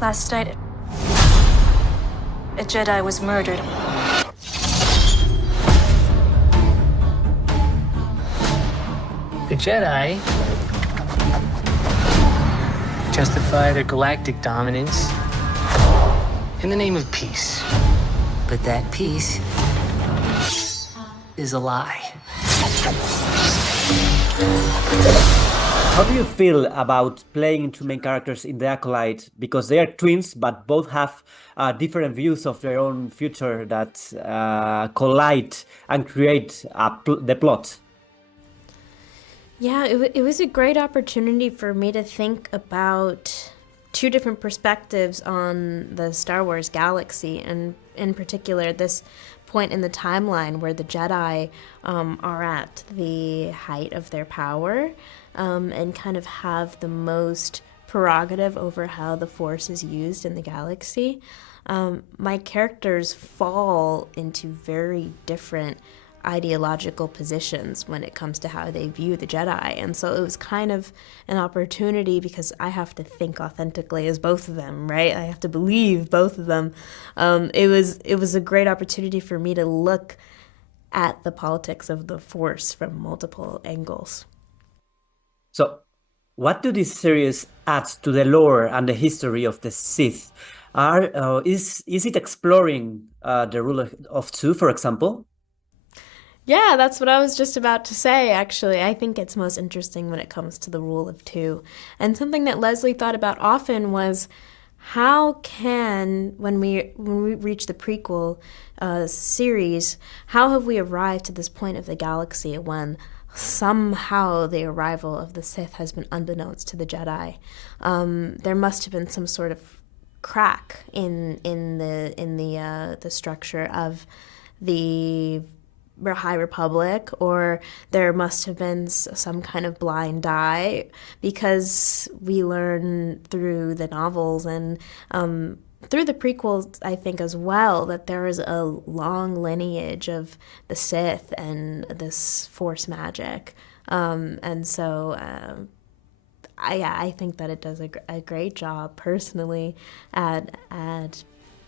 Last night, a Jedi was murdered. The Jedi justify their galactic dominance in the name of peace. But that peace is a lie. How do you feel about playing two main characters in the Acolyte? Because they are twins, but both have different views of their own future that collide and create the plot. Yeah, it was a great opportunity for me to think about two different perspectives on the Star Wars galaxy, and in particular this point in the timeline where the Jedi are at the height of their power and kind of have the most prerogative over how the Force is used in the galaxy. My characters fall into very different ideological positions when it comes to how they view the Jedi, and so it was kind of an opportunity because I have to think authentically as both of them, right? I have to believe both of them. It was a great opportunity for me to look at the politics of the Force from multiple angles. So, what do these series add to the lore and the history of the Sith? Is it exploring the rule of two, for example? Yeah, that's what I was just about to say, actually. I think it's most interesting when it comes to the rule of two. And something that Leslie thought about often was how can, when we reach the prequel series, how have we arrived to this point of the galaxy when somehow the arrival of the Sith has been unbeknownst to the Jedi? There must have been some sort of crack in the structure of the High Republic, or there must have been some kind of blind eye, because we learn through the novels and through the prequels, I think, as well, that there is a long lineage of the Sith and this Force magic. And so I think that it does a great job, personally, at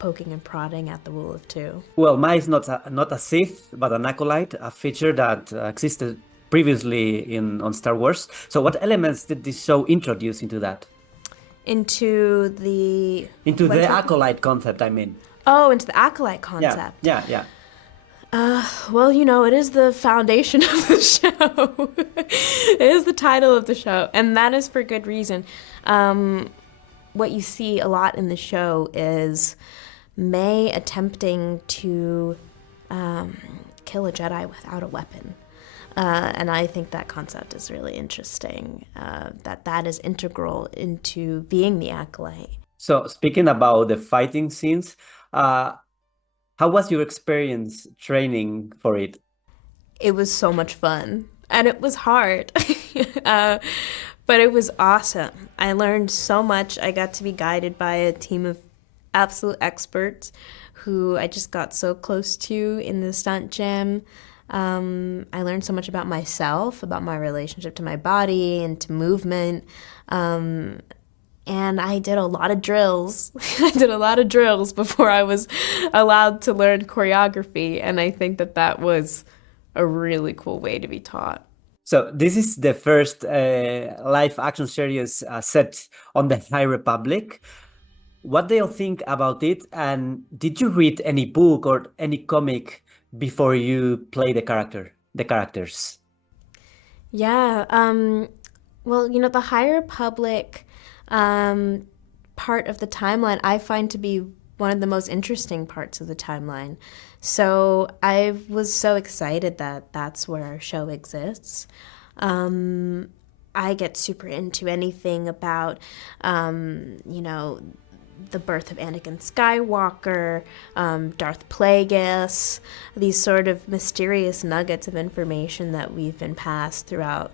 poking and prodding at the rule of two. Well, Mae is not a Sith, but an Acolyte, a feature that existed previously on Star Wars. So what elements did this show introduce into that? Into the Acolyte concept, I mean. Oh, into the Acolyte concept. Yeah. Well, it is the foundation of the show. It is the title of the show, and that is for good reason. What you see a lot in the show is Mae attempting to kill a Jedi without a weapon. And I think that concept is really interesting, that is integral into being the Acolyte. So speaking about the fighting scenes, how was your experience training for it? It was so much fun, and it was hard, but it was awesome. I learned so much. I got to be guided by a team of absolute experts who I just got so close to in the stunt gym. I learned so much about myself, about my relationship to my body and to movement. And I did a lot of drills. I did a lot of drills before I was allowed to learn choreography. And I think that was a really cool way to be taught. So this is the first live action series set on the High Republic. What do you think about it? And did you read any book or any comic before you play the characters? Yeah. Well, the High Republic part of the timeline I find to be one of the most interesting parts of the timeline. So I was so excited that that's where our show exists. I get super into anything about, the birth of Anakin Skywalker, Darth Plagueis, these sort of mysterious nuggets of information that we've been passed throughout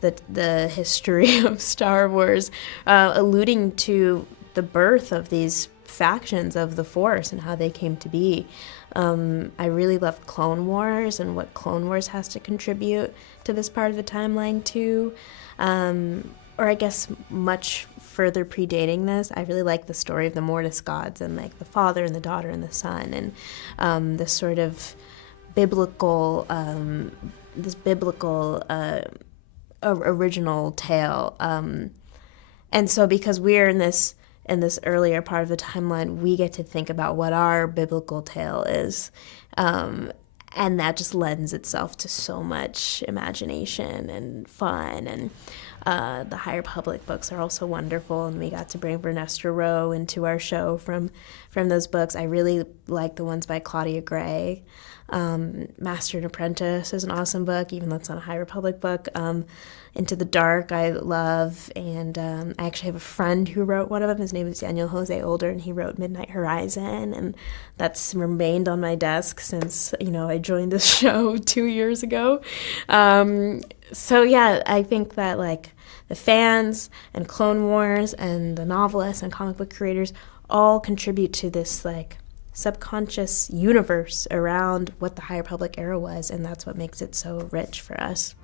the history of Star Wars, alluding to the birth of these factions of the Force and how they came to be. I really love Clone Wars and what Clone Wars has to contribute to this part of the timeline too. Or I guess much further predating this, I really like the story of the Mortis gods and like the father and the daughter and the son, and this sort of biblical, original tale. And so because we're in this earlier part of the timeline, we get to think about what our biblical tale is. And that just lends itself to so much imagination and fun. And the High Republic books are also wonderful, and we got to bring Vernestra Rowe into our show from those books. I really like the ones by Claudia Gray. Master and Apprentice is an awesome book, even though it's not a High Republic book. Into the Dark I love, and I actually have a friend who wrote one of them. His name is Daniel Jose Older, and he wrote Midnight Horizon, and that's remained on my desk since, I joined this show 2 years ago. So yeah, I think that like the fans and Clone Wars and the novelists and comic book creators all contribute to this like subconscious universe around what the High Republic era was, and that's what makes it so rich for us.